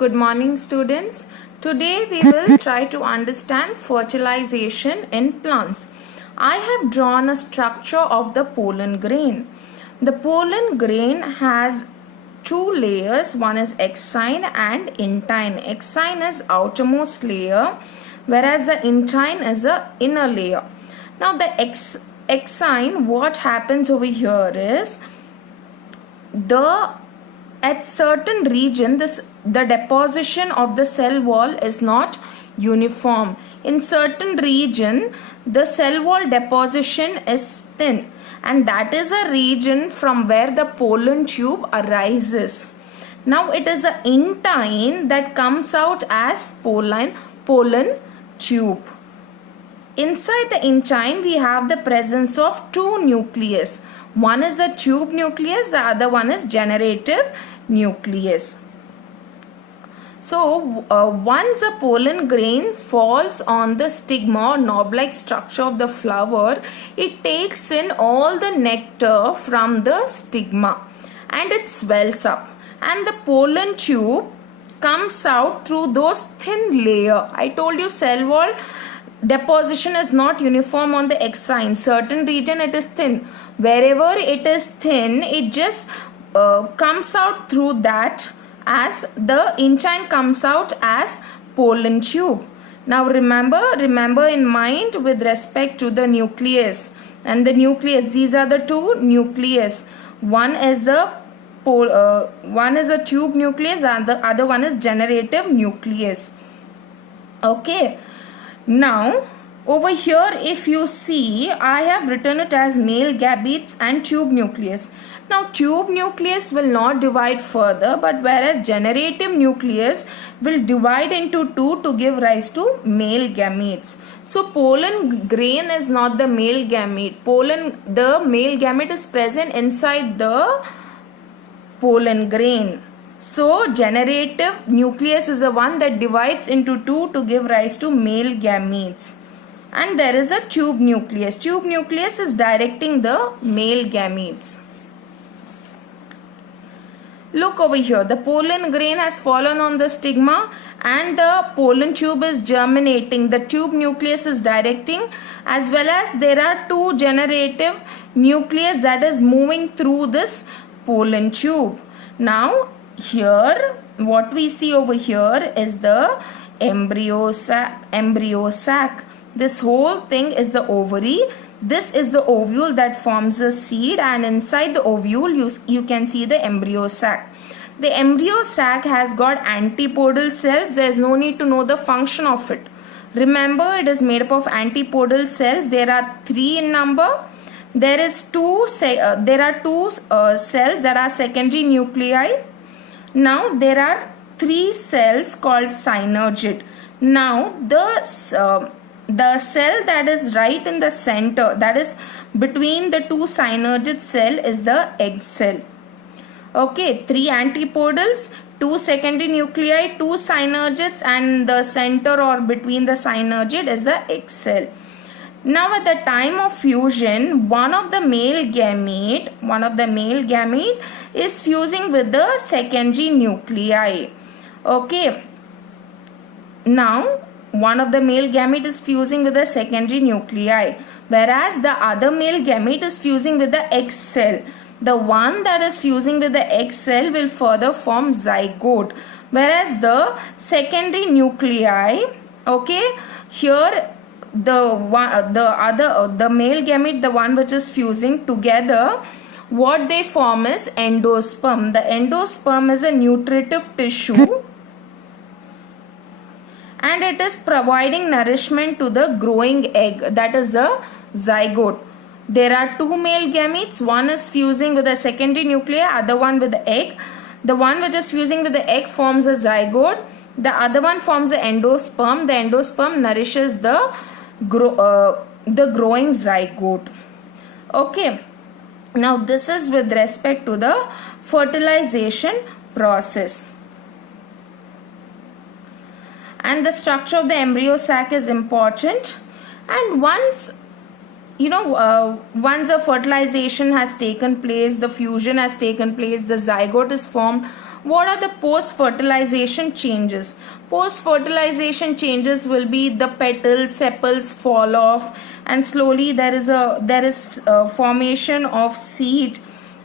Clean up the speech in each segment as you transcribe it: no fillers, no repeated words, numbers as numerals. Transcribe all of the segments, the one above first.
Good morning, students. Today we will try to understand fertilization in plants. I have drawn a structure of the pollen grain. The pollen grain has two layers. One is exine and intine. Exine is outermost layer, whereas the intine is the inner layer. Now the exine, what happens over here is at certain region the deposition of the cell wall is not uniform. In certain region the cell wall deposition is thin, and that is a region from where the pollen tube arises. Now it is the intine that comes out as pollen tube. Inside the intine we have the presence of two nucleus. One is a tube nucleus, the other one is generative nucleus. So once the pollen grain falls on the stigma or knob-like structure of the flower, it takes in all the nectar from the stigma and it swells up, and the pollen tube comes out through those thin layer. I told you cell wall deposition is not uniform on the exine. Certain region it is thin. Wherever it is thin, it just comes out through that, as the intine comes out as pollen tube. Now remember in mind with respect to the nucleus and the nucleus. These are the two nucleus. One is a tube nucleus and the other one is generative nucleus. Okay. Now over here if you see, I have written it as male gametes and tube nucleus. Now tube nucleus will not divide further, but whereas generative nucleus will divide into two to give rise to male gametes. So pollen grain is not the male gamete. The male gamete is present inside the pollen grain. So generative nucleus is the one that divides into two to give rise to male gametes. And there is a tube nucleus. Tube nucleus is directing the male gametes. Look over here. The pollen grain has fallen on the stigma and the pollen tube is germinating. The tube nucleus is directing, as well as there are two generative nucleus that is moving through this pollen tube. Now here what we see over here is the embryo sac. This whole thing is the ovary. This is the ovule that forms a seed, and inside the ovule you can see the embryo sac. The embryo sac has got antipodal cells. There is no need to know the function of it. Remember, it is made up of antipodal cells. There are three in number. There are two cells that are secondary nuclei. Now there are three cells called synergid. Now the cell that is right in the center, that is between the two synergid cell, is the egg cell. Okay, three antipodals, two secondary nuclei, two synergids, and the center or between the synergid is the egg cell. Now at the time of fusion, one of the male gamete is fusing with the secondary nuclei. Okay. Now one of the male gamete is fusing with the secondary nuclei, whereas the other male gamete is fusing with the egg cell. The one that is fusing with the egg cell will further form zygote, whereas the secondary nuclei, okay, here the male gamete, the one which is fusing together, what they form is endosperm. The endosperm is a nutritive tissue and it is providing nourishment to the growing egg, that is the zygote. There are two male gametes. One is fusing with the secondary nuclei, other one with the egg. The one which is fusing with the egg forms a zygote. The other one forms the endosperm. The endosperm nourishes the growing zygote. Okay. Now this is with respect to the fertilization process. And the structure of the embryo sac is important. And once the fertilization has taken place, the fusion has taken place, the zygote is formed, What are the post-fertilization changes? Post-fertilization changes will be the petals, sepals fall off, and slowly there is a formation of seed.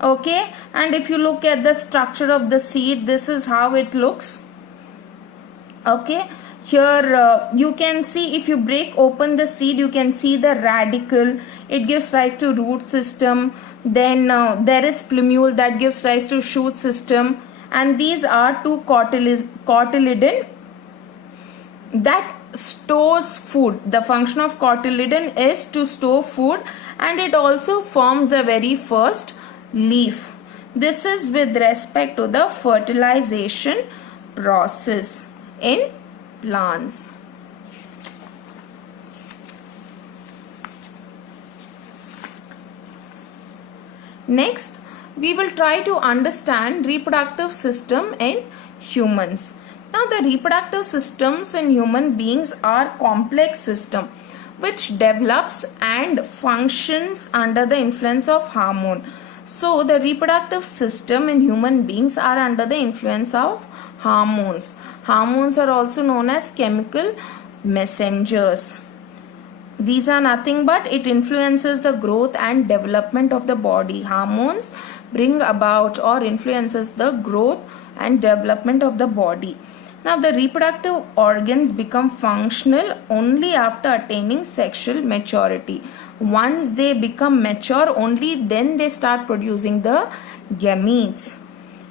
Okay, and if you look at the structure of the seed, this is how it looks. Okay, here you can see, if you break open the seed, you can see the radicle. It gives rise to root system. Then there is plumule that gives rise to shoot system, and these are two cotyledon that stores food. The function of cotyledon is to store food, and it also forms a very first leaf. This is with respect to the fertilization process in plants. Next, we will try to understand reproductive system in humans. Now, the reproductive systems in human beings are complex system which develops and functions under the influence of hormone. So, the reproductive system in human beings are under the influence of hormones. Hormones are also known as chemical messengers. These are nothing but it influences the growth and development of the body. Hormones bring about or influences the growth and development of the body. Now, the reproductive organs become functional only after attaining sexual maturity. Once they become mature, only then they start producing the gametes.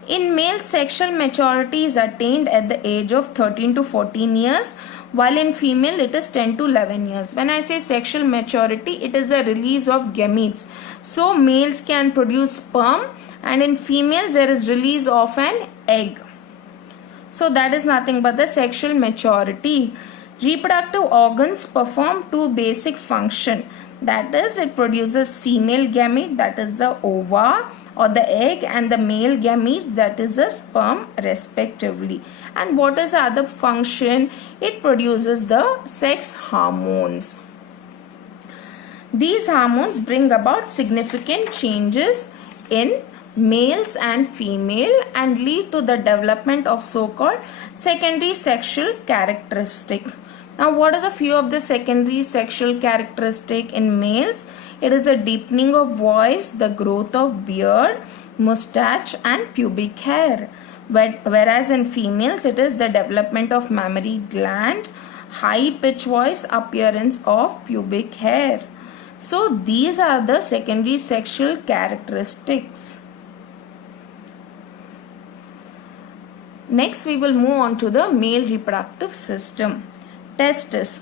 In male, sexual maturity is attained at the age of 13 to 14 years, while in female it is 10 to 11 years. When I say sexual maturity, it is a release of gametes. So, males can produce sperm, and in females there is release of an egg. So, that is nothing but the sexual maturity. Reproductive organs perform two basic functions. That is, it produces female gamete, that is the ova or the egg, and the male gamete, that is the sperm, respectively. And what is the other function? It produces the sex hormones. These hormones bring about significant changes in males and female and lead to the development of so-called secondary sexual characteristic. Now, what are the few of the secondary sexual characteristic in males? It is a deepening of voice, the growth of beard, mustache, and pubic hair. Whereas in females, it is the development of mammary gland, high pitch voice, appearance of pubic hair. So, these are the secondary sexual characteristics. Next, we will move on to the male reproductive system. Testis.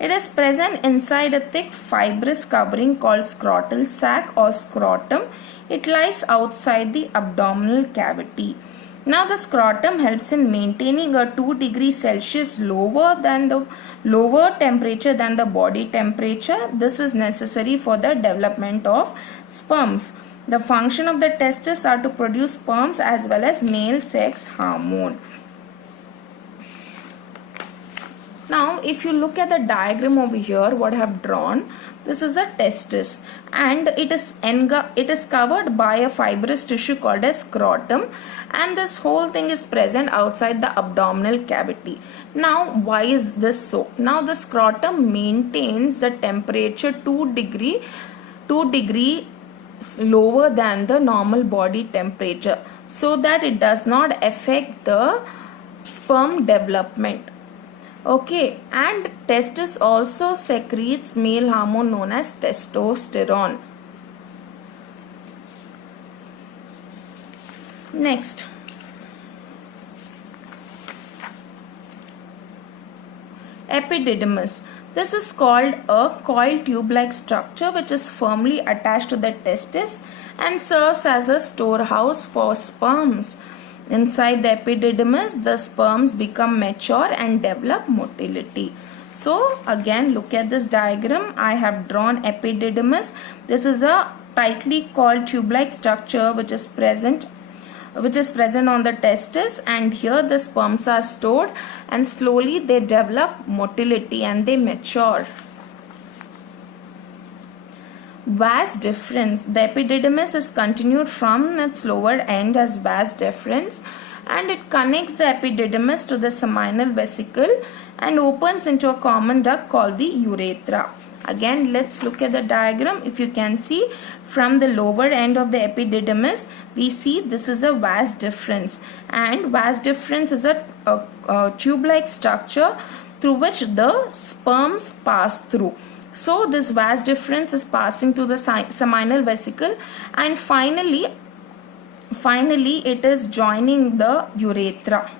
It is present inside a thick fibrous covering called scrotal sac or scrotum. It lies outside the abdominal cavity. Now, the scrotum helps in maintaining a 2 degrees Celsius lower temperature than the body temperature. This is necessary for the development of sperms. The function of the testes are to produce sperms as well as male sex hormone. Now, if you look at the diagram over here, what I have drawn, this is a testis, and it is covered by a fibrous tissue called as scrotum, and this whole thing is present outside the abdominal cavity. Now, why is this so? Now, the scrotum maintains the temperature 2 degree lower than the normal body temperature, so that it does not affect the sperm development. Okay, and testis also secretes male hormone known as testosterone. Next, epididymis. This is called a coil tube-like structure which is firmly attached to the testis and serves as a storehouse for sperms. Inside the epididymis, the sperms become mature and develop motility. So, again, look at this diagram. I have drawn epididymis. This is a tightly coiled tube-like structure which is present on the testis, and here the sperms are stored and slowly they develop motility and they mature. Vas deferens. The epididymis is continued from its lower end as vas deferens, and it connects the epididymis to the seminal vesicle and opens into a common duct called the urethra. Again, let's look at the diagram. If you can see, from the lower end of the epididymis, we see this is a vas deferens, and vas deferens is a tube-like structure through which the sperms pass through. So this vas deferens is passing to the seminal vesicle, and finally it is joining the urethra.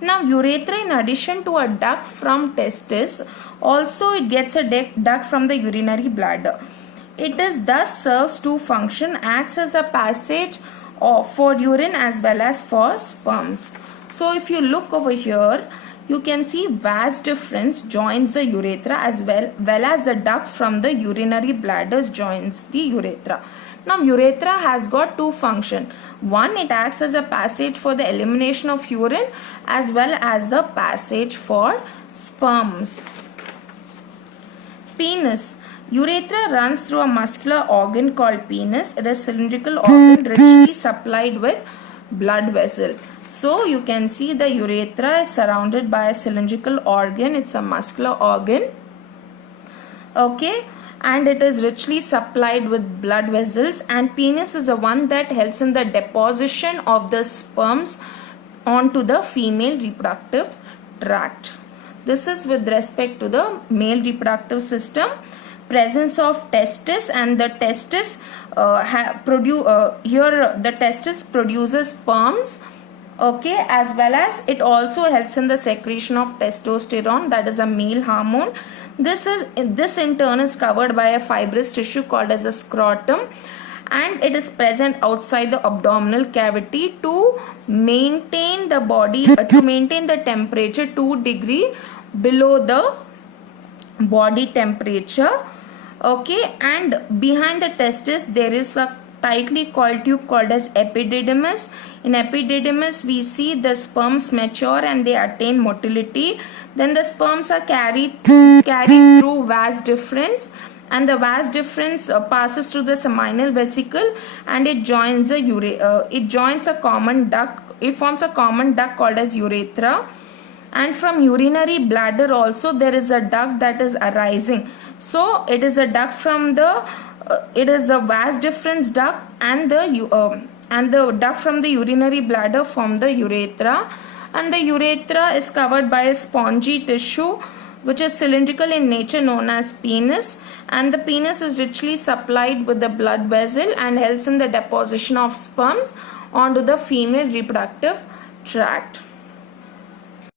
Now urethra, in addition to a duct from testis, also it gets a duct from the urinary bladder. It is thus serves to function, acts as a passage for urine as well as for sperms. So if you look over here, you can see vas deferens joins the urethra as well as a duct from the urinary bladders joins the urethra. Now urethra has got two functions. One, it acts as a passage for the elimination of urine as well as a passage for sperms. Penis. Urethra runs through a muscular organ called penis. It is a cylindrical organ richly supplied with blood vessel. So you can see the urethra is surrounded by a cylindrical organ. It's a muscular organ. Okay. And it is richly supplied with blood vessels, and penis is the one that helps in the deposition of the sperms onto the female reproductive tract. This is with respect to the male reproductive system. Presence of testis, and the testis the testis produces sperms, okay, as well as it also helps in the secretion of testosterone, that is a male hormone. This in turn is covered by a fibrous tissue called as a scrotum, and it is present outside the abdominal cavity to maintain the body to maintain the temperature 2 degrees below the body temperature. Okay, and behind the testis there is a tightly coiled tube called as epididymis. In epididymis we see the sperms mature and they attain motility. Then the sperms are carried through vas deferens, and the vas deferens passes through the seminal vesicle, and it joins a common duct. It forms a common duct called as urethra. And from urinary bladder also there is a duct that is arising. So it is a duct from the it is a vas deferens duct, and the duct from the urinary bladder from the urethra. And the urethra is covered by a spongy tissue which is cylindrical in nature known as penis, and the penis is richly supplied with the blood vessel and helps in the deposition of sperms onto the female reproductive tract.